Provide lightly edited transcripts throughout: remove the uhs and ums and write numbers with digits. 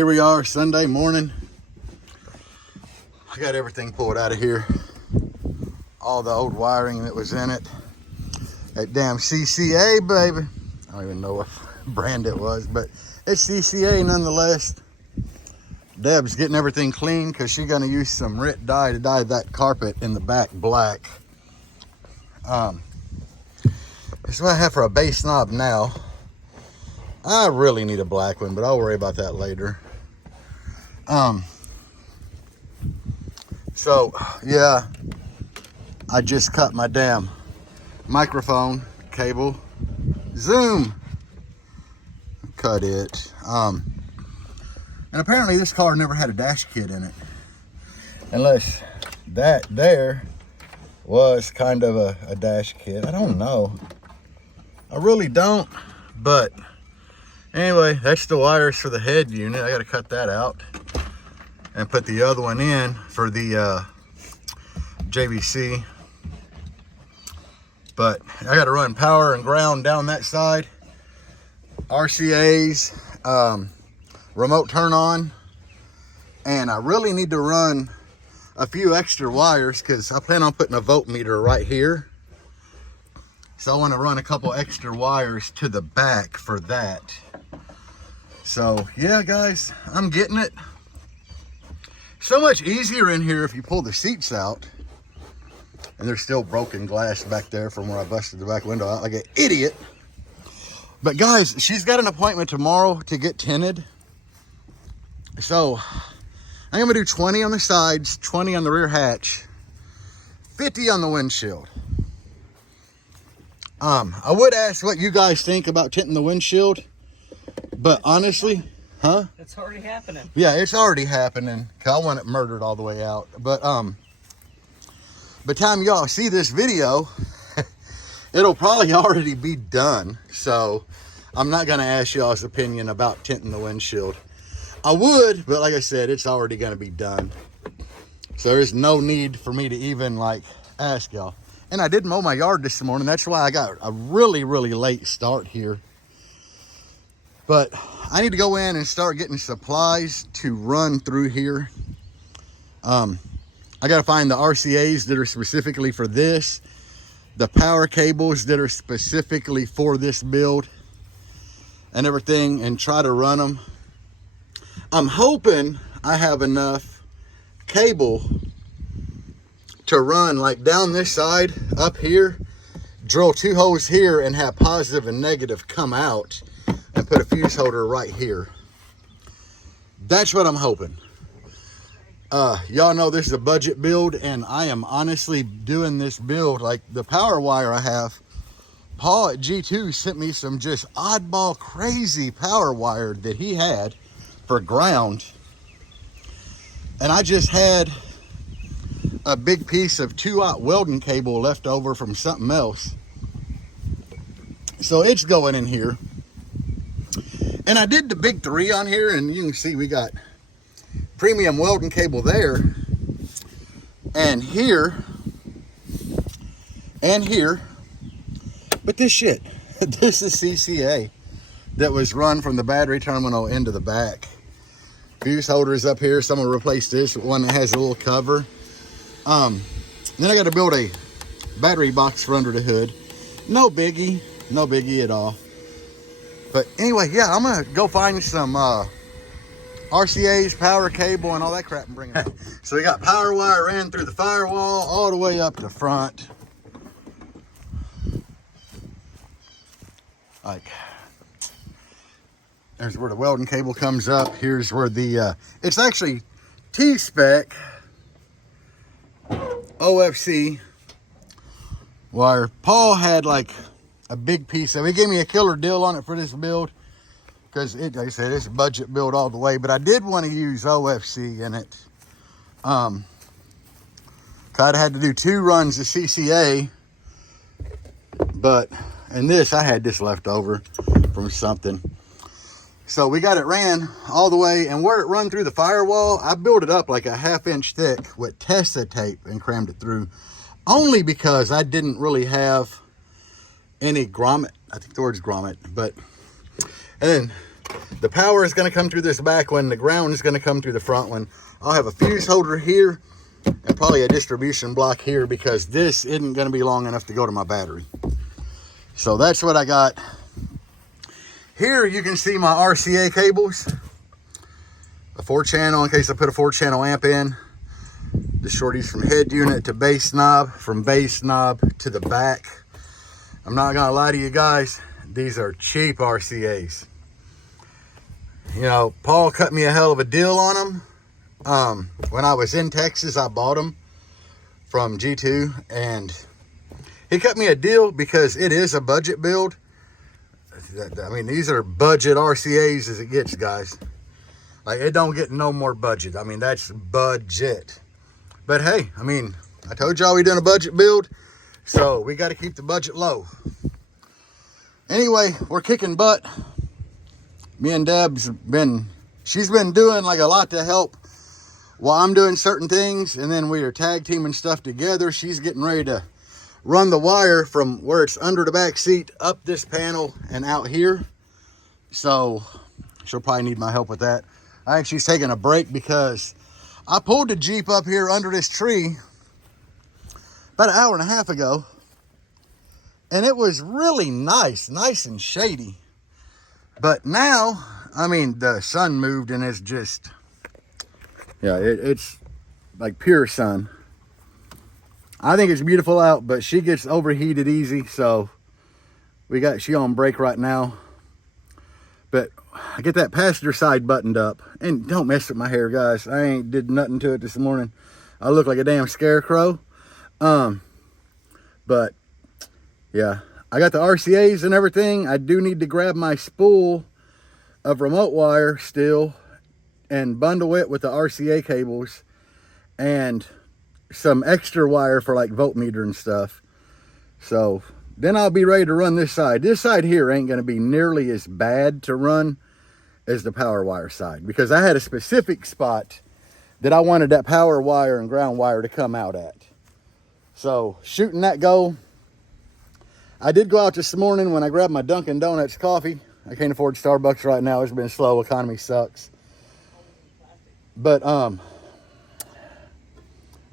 here we are, Sunday morning. I got everything pulled out of here. All the old wiring that was in it. That damn CCA, baby. I don't even know what brand it was, but it's CCA nonetheless. Deb's getting everything clean because she's going to use some RIT dye to dye that carpet in the back black. This is what I have for a base knob now. I really need a black one, but I'll worry about that later. So, yeah, I just cut my damn microphone cable. Zoom! Cut it. And apparently this car never had a dash kit in it. Unless that there was kind of a dash kit. I don't know. I really don't. But anyway, that's the wires for the head unit. I got to cut that out and put the other one in for the JVC. But I got to run power and ground down that side. RCA's remote turn on. And I really need to run a few extra wires because I plan on putting a voltmeter right here. So I want to run a couple extra wires to the back for that. So yeah, guys, I'm getting it. So much easier in here if you pull the seats out. And there's still broken glass back there from where I busted the back window out like an idiot. But guys, she's got an appointment tomorrow to get tinted. So I'm gonna do 20 on the sides, 20 on the rear hatch, 50 on the windshield. I would ask what you guys think about tinting the windshield, but honestly, huh? It's already happening. Yeah, it's already happening. I want it murdered all the way out. But by the time y'all see this video, it'll probably already be done. So I'm not gonna ask y'all's opinion about tinting the windshield. I would, but like I said, it's already gonna be done. So there's no need for me to even like ask y'all. And I did mow my yard this morning. That's why I got a really, really late start here. But I need to go in and start getting supplies to run through here. I got to find the RCAs that are specifically for this. The power cables that are specifically for this build. And everything. And try to run them. I'm hoping I have enough cable to run like down this side up here, drill 2 holes here and have positive and negative come out and put a fuse holder right here. That's what I'm hoping. Y'all know this is a budget build and I am honestly doing this build like the power wire I have. Paul at G2 sent me some just oddball crazy power wire that he had for ground. And I just had a big piece of 2-aught welding cable left over from something else. So it's going in here. And I did the big 3 on here and you can see we got premium welding cable there. And here. And here. But this shit, this is CCA that was run from the battery terminal into the back. Fuse holder is up here. Someone replaced this with one that has a little cover. Then I got to build a battery box for under the hood. No biggie at all. But anyway, yeah, I'm gonna go find some RCA's, power cable, and all that crap and bring it out. So we got power wire ran through the firewall all the way up the front. Like, there's where the welding cable comes up. Here's where the it's actually T-spec OFC wire. Paul had like a big piece of it. He gave me a killer deal on it for this build because it, like I said, it's a budget build all the way, but I did want to use OFC in it. I'd had to do 2 runs of CCA, but in this I had this left over from something. So we got it ran all the way, and where it run through the firewall, I built it up like a 1/2 inch thick with Tessa tape and crammed it through. Only because I didn't really have any grommet. I think the word's grommet, but, and then The power is going to come through this back one. The ground is going to come through the front one. I'll have a fuse holder here and probably a distribution block here because this isn't going to be long enough to go to my battery. So that's what I got. Here you can see my RCA cables. A 4-channel in case I put a 4-channel amp in. The shorties from head unit to base knob, from base knob to the back. I'm not gonna lie to you guys, these are cheap RCAs. You know, Paul cut me a hell of a deal on them. When I was in Texas, I bought them from G2, and he cut me a deal because it is a budget build. I mean, these are budget RCAs as it gets, guys. Like, it don't get no more budget. I mean, that's budget. But hey, I mean, I told y'all we doing a budget build, so we got to keep the budget low. Anyway, we're kicking butt. Me and Deb's she's been doing like a lot to help while I'm doing certain things, and then we are tag teaming stuff together. She's getting ready to run the wire from where it's under the back seat up this panel and out here. So she'll probably need my help with that. I think she's taking a break because I pulled the Jeep up here under this tree about an hour and a half ago, and it was really nice and shady. But now, I mean, the sun moved and it's just, yeah, it's like pure sun. I think it's beautiful out, but she gets overheated easy, so she on break right now. But I get that passenger side buttoned up, and don't mess with my hair, guys. I ain't did nothing to it this morning. I look like a damn scarecrow. But yeah, I got the RCAs and everything. I do need to grab my spool of remote wire still and bundle it with the RCA cables and some extra wire for like voltmeter and stuff. So then I'll be ready to run this side. This side here ain't going to be nearly as bad to run as the power wire side, because I had a specific spot that I wanted that power wire and ground wire to come out at. So shooting that goal. I did go out this morning when I grabbed my Dunkin' Donuts coffee. I can't afford Starbucks right now. It's been slow. Economy sucks. But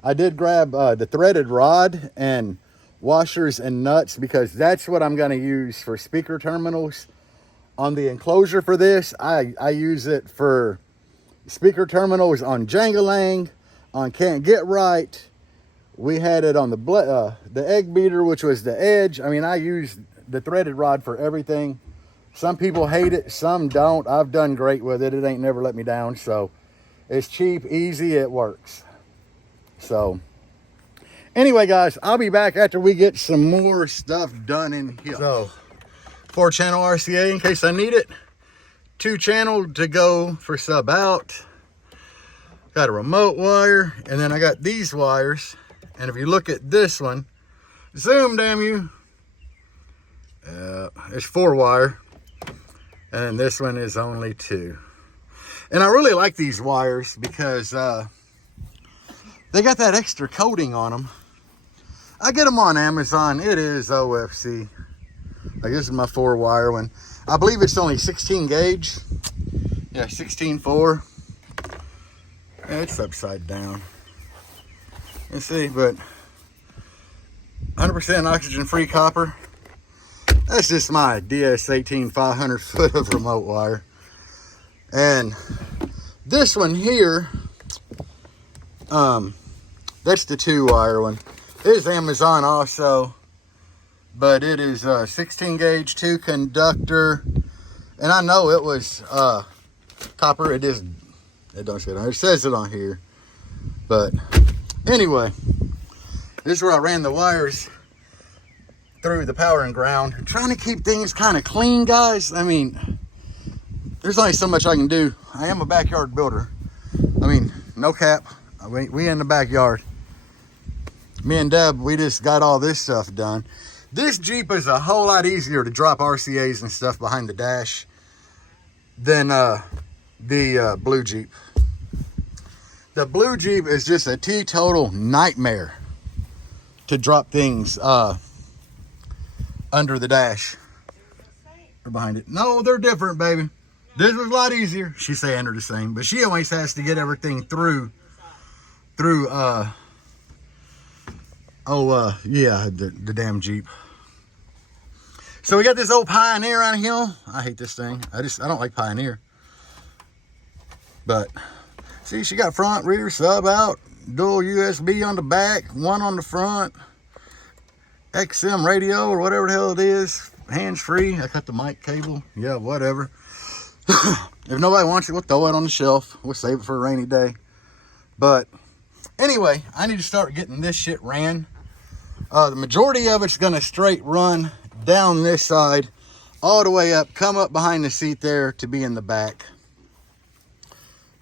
I did grab the threaded rod and washers and nuts, because that's what I'm going to use for speaker terminals on the enclosure for this. I use it for speaker terminals on Jangalang, on Can't Get Right. We had it on the egg beater, which was the edge. I mean, I use the threaded rod for everything. Some people hate it, some don't. I've done great with it. It ain't never let me down. So it's cheap, easy, it works. So anyway, guys, I'll be back after we get some more stuff done in here. So 4-channel RCA in case I need it. 2-channel to go for sub out. Got a remote wire, and then I got these wires. And if you look at this one, zoom, damn you. It's 4 wire. And this one is only 2. And I really like these wires because they got that extra coating on them. I get them on Amazon. It is OFC. Like, this is my 4-wire one. I believe it's only 16 gauge. Yeah, 16.4. Yeah, it's upside down. You see, but 100% oxygen-free copper. That's just my DS18 500 foot of remote wire. And this one here, that's the 2-wire one. It is Amazon also, but it is 16 gauge 2 conductor. And I know it was copper. It don't say it on here. It says it on here. But anyway, this is where I ran the wires through the power and ground. I'm trying to keep things kind of clean, guys. I mean, there's only so much I can do. I am a backyard builder. I mean, no cap. We in the backyard. Me and Deb, we just got all this stuff done. This Jeep is a whole lot easier to drop RCAs and stuff behind the dash than the blue Jeep. The blue Jeep is just a teetotal nightmare to drop things under the dash or behind it. No, they're different, baby. This was a lot easier. She's saying her the same, but she always has to get everything through, yeah, the damn Jeep. So we got this old Pioneer on here. I hate this thing. I don't like Pioneer. But see, she got front, rear, sub out, dual USB on the back, one on the front, XM radio or whatever the hell it is, hands free. I cut the mic cable. Yeah, whatever. If nobody wants it, we'll throw it on the shelf. We'll save it for a rainy day. But anyway, I need to start getting this shit ran. The majority of it's gonna straight run down this side, all the way up, come up behind the seat there to be in the back.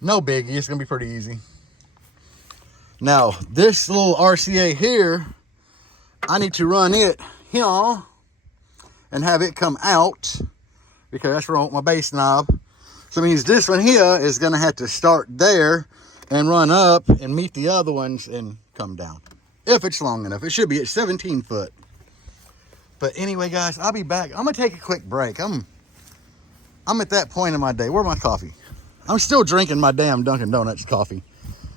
No biggie, it's gonna be pretty easy. Now, this little RCA here, I need to run it here and have it come out because that's where I want my base knob. So it means this one here is gonna have to start there and run up and meet the other ones and come down. If it's long enough. It should be at 17 foot. But anyway, guys, I'll be back. I'm gonna take a quick break. I'm at that point in my day. Where's my coffee? I'm still drinking my damn Dunkin' Donuts coffee.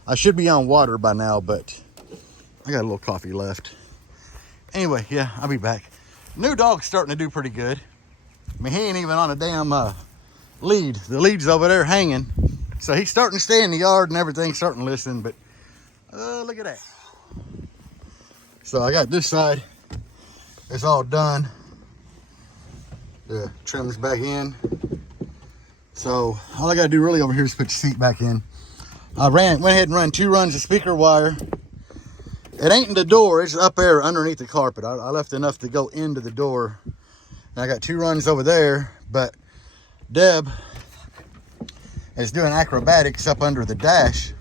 I should be on water by now, but I got a little coffee left. Anyway, yeah, I'll be back. New dog's starting to do pretty good. I mean, he ain't even on a damn lead. The lead's over there hanging. So he's starting to stay in the yard and everything, starting to listen, but look at that. So I got this side. It's all done. The trim's back in. So all I gotta do really over here is put the seat back in. I went ahead and run 2 runs of speaker wire. It ain't in the door, it's up there underneath the carpet. I left enough to go into the door. And I got 2 runs over there, but Deb is doing acrobatics up under the dash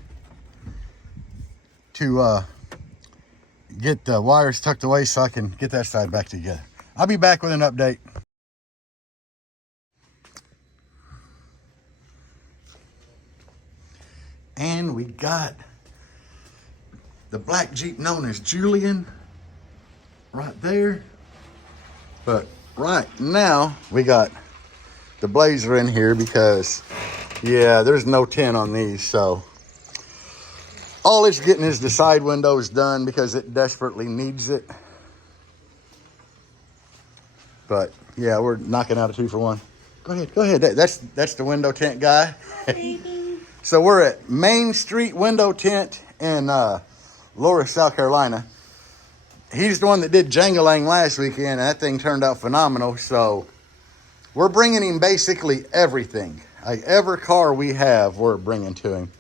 to get the wires tucked away so I can get that side back together. I'll be back with an update. And we got the black Jeep known as Julian right there. But right now we got the Blazer in here because, yeah, there's no tint on these. So all it's getting is the side windows done because it desperately needs it. But yeah, we're knocking out a 2 for 1. Go ahead. That's the window tint guy. So we're at Main Street Window Tint in Laura, South Carolina. He's the one that did Jangalang last weekend, and that thing turned out phenomenal. So we're bringing him basically everything. Like every car we have, we're bringing to him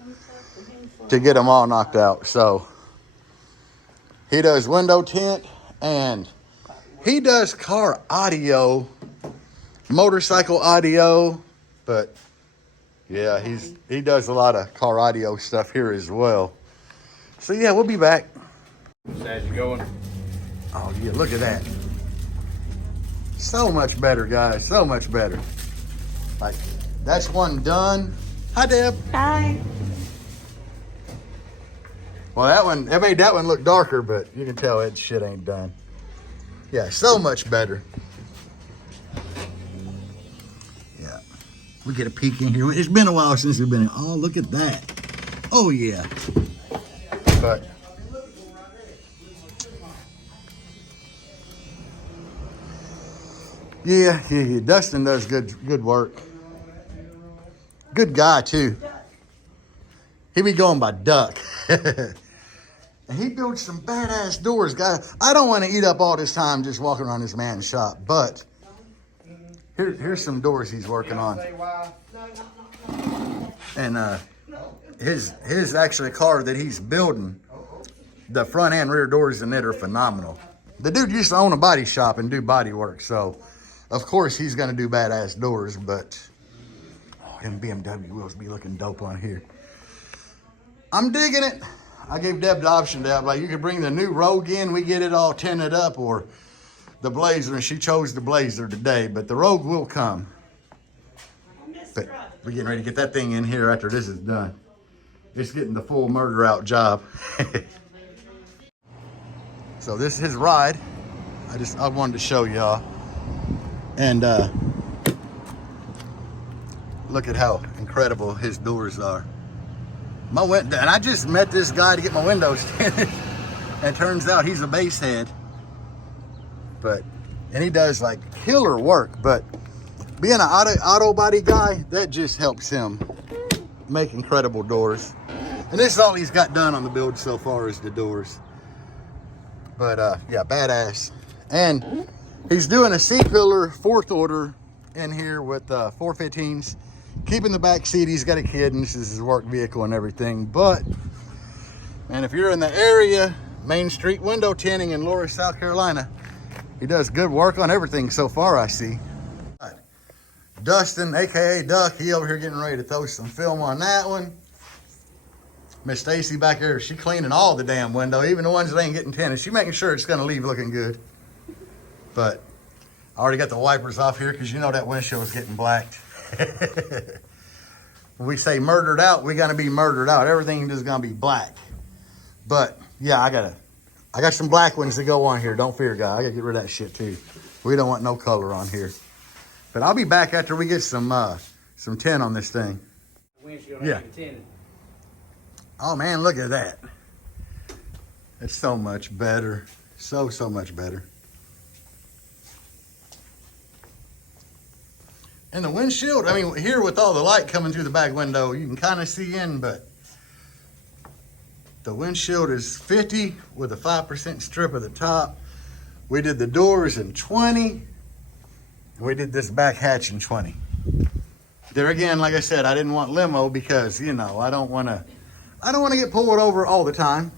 to get them all knocked out. So he does window tint and he does car audio, motorcycle audio, but yeah, he does a lot of car audio stuff here as well. So yeah, we'll be back. How's it going? Oh yeah, look at that. So much better, guys. So much better. Like, that's one done. Hi, Deb. Hi. Well, that one, it made that one look darker, but you can tell that shit ain't done. Yeah, so much better. Yeah. We get a peek in here. It's been a while since we've been in. Oh, look at that. Oh, yeah. But yeah. Dustin does good work. Good guy, too. He be going by Duck. And he builds some badass doors, guys. I don't want to eat up all this time just walking around this man's shop, but here's some doors he's working on. And his actually car that he's building, the front and rear doors in it are phenomenal. The dude used to own a body shop and do body work, so of course he's gonna do badass doors, but them BMW wheels be looking dope on here. I'm digging it. I gave Deb the option, Deb, like, you could bring the new Rogue in, we get it all tinted up, or the Blazer, and she chose the Blazer today, but the Rogue will come. But we're getting ready to get that thing in here after this is done. It's getting the full murder out job. So this is his ride. I wanted to show y'all. And look at how incredible his doors are. And I just met this guy to get my windows tinted, and turns out he's a base head. And he does like killer work, but being an auto body guy, that just helps him make incredible doors. And this is all he's got done on the build so far is the doors. But yeah, badass. And he's doing a C-pillar 4th order in here with 415s. Keeping the back seat, he's got a kid and this is his work vehicle and everything. But, man, if you're in the area, Main Street window tinting in Loris, South Carolina, he does good work on everything so far, I see. Dustin, aka Duck, he over here getting ready to throw some film on that one. Miss Stacy back there, she cleaning all the damn window, even the ones that ain't getting tinted. She making sure it's gonna leave looking good. But I already got the wipers off here because you know that windshield is getting blacked. When we say murdered out, we gotta be murdered out. Everything is gonna be black. But yeah, I got some black ones to go on here. Don't fear, guy. I gotta get rid of that shit too. We don't want no color on here. But I'll be back after we get some tint on this thing. Windshield Yeah. ain't tinted. Oh man, look at that. It's so much better. So much better. And the windshield, I mean, here with all the light coming through the back window, you can kind of see in, but the windshield is 50 with a 5% strip at the top. We did the doors in 20. We did this back hatch in 20. There again, like I said, I didn't want limo because, you know, I don't want to get pulled over all the time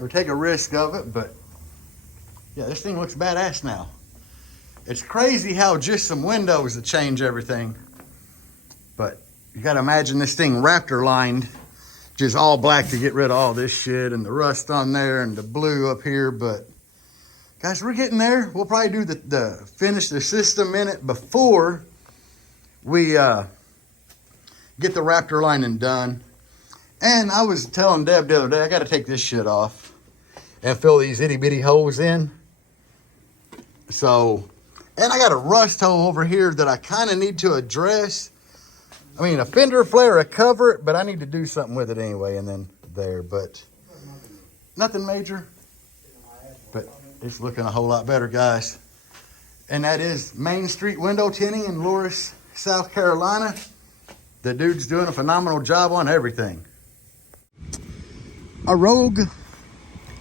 or take a risk of it. But yeah, this thing looks badass now. It's crazy how just some windows that change everything. But you got to imagine this thing raptor lined, just all black to get rid of all this shit and the rust on there and the blue up here. But guys, we're getting there. We'll probably do the finish the system in it before we get the raptor lining done. And I was telling Deb the other day, I got to take this shit off and fill these itty bitty holes in. So, and I got a rust hole over here that I kind of need to address. I mean, a fender flare, a cover it, but I need to do something with it anyway. And then there, but nothing major. But it's looking a whole lot better, guys. And that is Main Street window tinting in Loris, South Carolina. The dude's doing a phenomenal job on everything. A Rogue.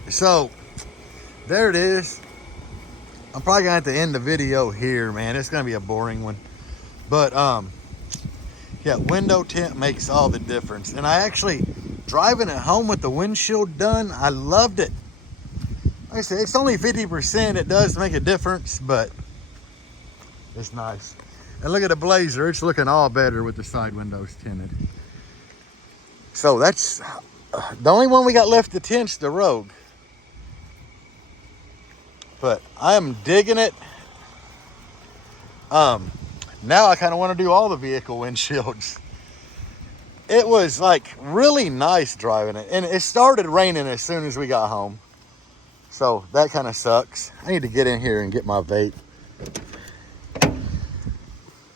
So, there it is. I'm probably gonna have to end the video here, man. It's gonna be a boring one. But, yeah, window tint makes all the difference. And I actually, driving it home with the windshield done, I loved it. Like I said, it's only 50%. It does make a difference, but it's nice. And look at the Blazer. It's looking all better with the side windows tinted. So that's the only one we got left to tint's the Rogue. But I am digging it. Now I kind of want to do all the vehicle windshields. It was like really nice driving it. And it started raining as soon as we got home. So that kind of sucks. I need to get in here and get my vape.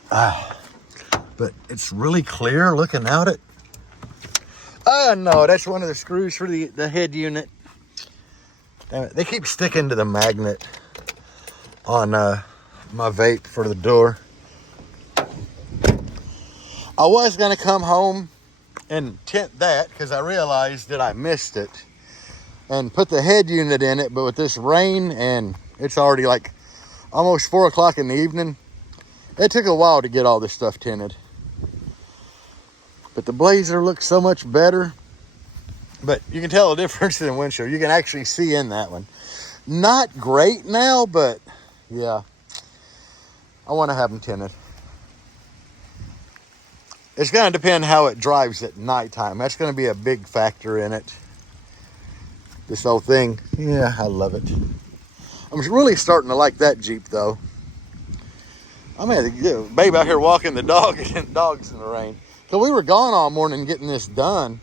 But it's really clear looking at it. No, that's one of the screws for the head unit. Damn it, they keep sticking to the magnet on my vape for the door. I was gonna come home and tint that because I realized that I missed it and put the head unit in it, but with this rain and it's already like almost 4 o'clock in the evening, it took a while to get all this stuff tinted. But the Blazer looks so much better. But you can tell the difference in the windshield. You can actually see in that one. Not great now, but yeah. I want to have them tinted. It's going to depend how it drives at nighttime. That's going to be a big factor in it. This whole thing. Yeah, I love it. I'm really starting to like that Jeep, though. I'm at the babe out here walking the dog and dogs in the rain. So we were gone all morning getting this done.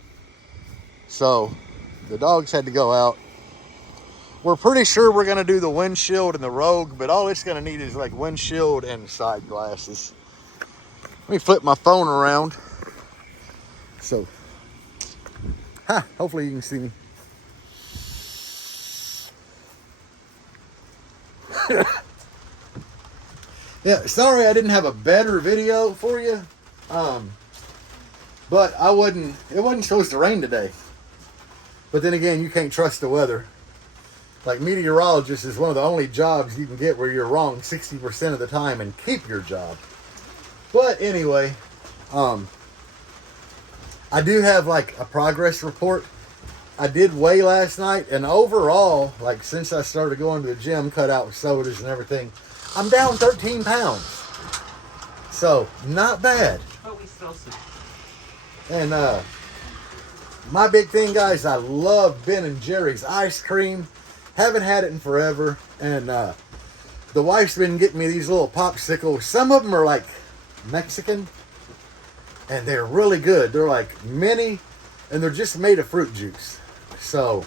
So the dogs had to go out. We're pretty sure we're going to do the windshield and the Rogue, but all it's going to need is like windshield and side glasses. Let me flip my phone around. So, hopefully you can see me. Yeah, sorry I didn't have a better video for you. But it wasn't supposed to rain today. But then again, you can't trust the weather. Like, meteorologist is one of the only jobs you can get where you're wrong 60% of the time and keep your job. But anyway, I do have like a progress report. I did weigh last night, and overall, like since I started going to the gym, cut out sodas and everything, I'm down 13 pounds. So, not bad. But we still see. And my big thing, guys, I love Ben & Jerry's ice cream. Haven't had it in forever. And the wife's been getting me these little popsicles. Some of them are like Mexican, and they're really good. They're like mini, and they're just made of fruit juice. So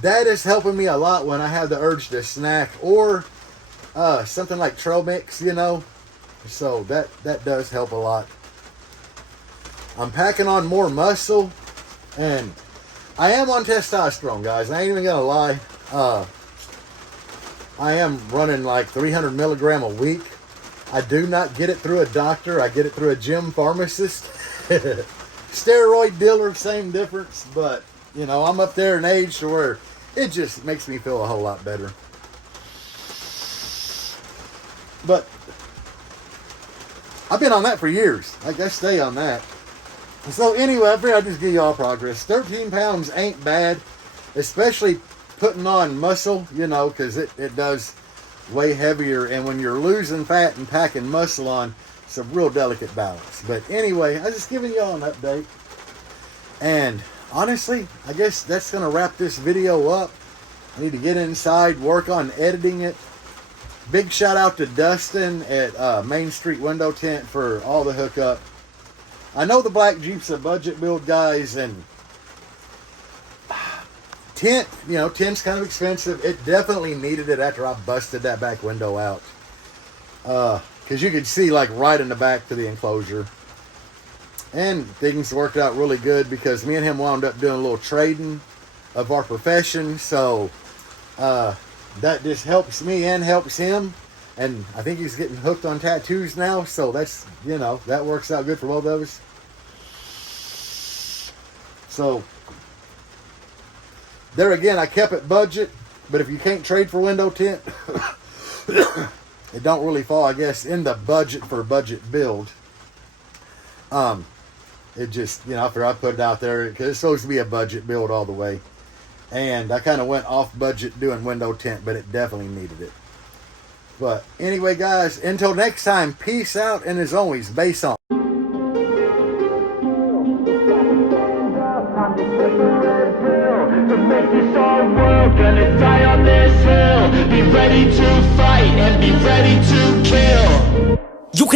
that is helping me a lot when I have the urge to snack, or something like trail mix, you know. So that does help a lot. I'm packing on more muscle, and I am on testosterone, guys. I ain't even gonna lie. I am running like 300 milligram a week. I do not get it through a doctor. I get it through a gym pharmacist. Steroid dealer, same difference. But, you know, I'm up there in age to where it just makes me feel a whole lot better. But I've been on that for years. Like, I stay on that. So anyway, I figured I'd just give you all progress. 13 pounds ain't bad, especially putting on muscle, you know, because it does way heavier. And when you're losing fat and packing muscle on, it's a real delicate balance. But anyway, I was just giving y'all an update. And honestly, I guess that's going to wrap this video up. I need to get inside, work on editing it. Big shout out to Dustin at Main Street Window Tint for all the hookup. I know the black Jeep's a budget build, guys, and tint, you know, tint's kind of expensive. It definitely needed it after I busted that back window out. Because you could see, like, right in the back to the enclosure. And things worked out really good because me and him wound up doing a little trading of our profession. So, that just helps me and helps him. And I think he's getting hooked on tattoos now. So that's, you know, that works out good for both of us. So, there again, I kept it budget. But if you can't trade for window tint, it don't really fall, I guess, in the budget for budget build. It just, you know, after I put it out there, because it's supposed to be a budget build all the way. And I kind of went off budget doing window tint, but it definitely needed it. But anyway, guys, until next time, peace out, and as always, base on. To make this our world, gonna die on this hill. Be ready to fight and be ready to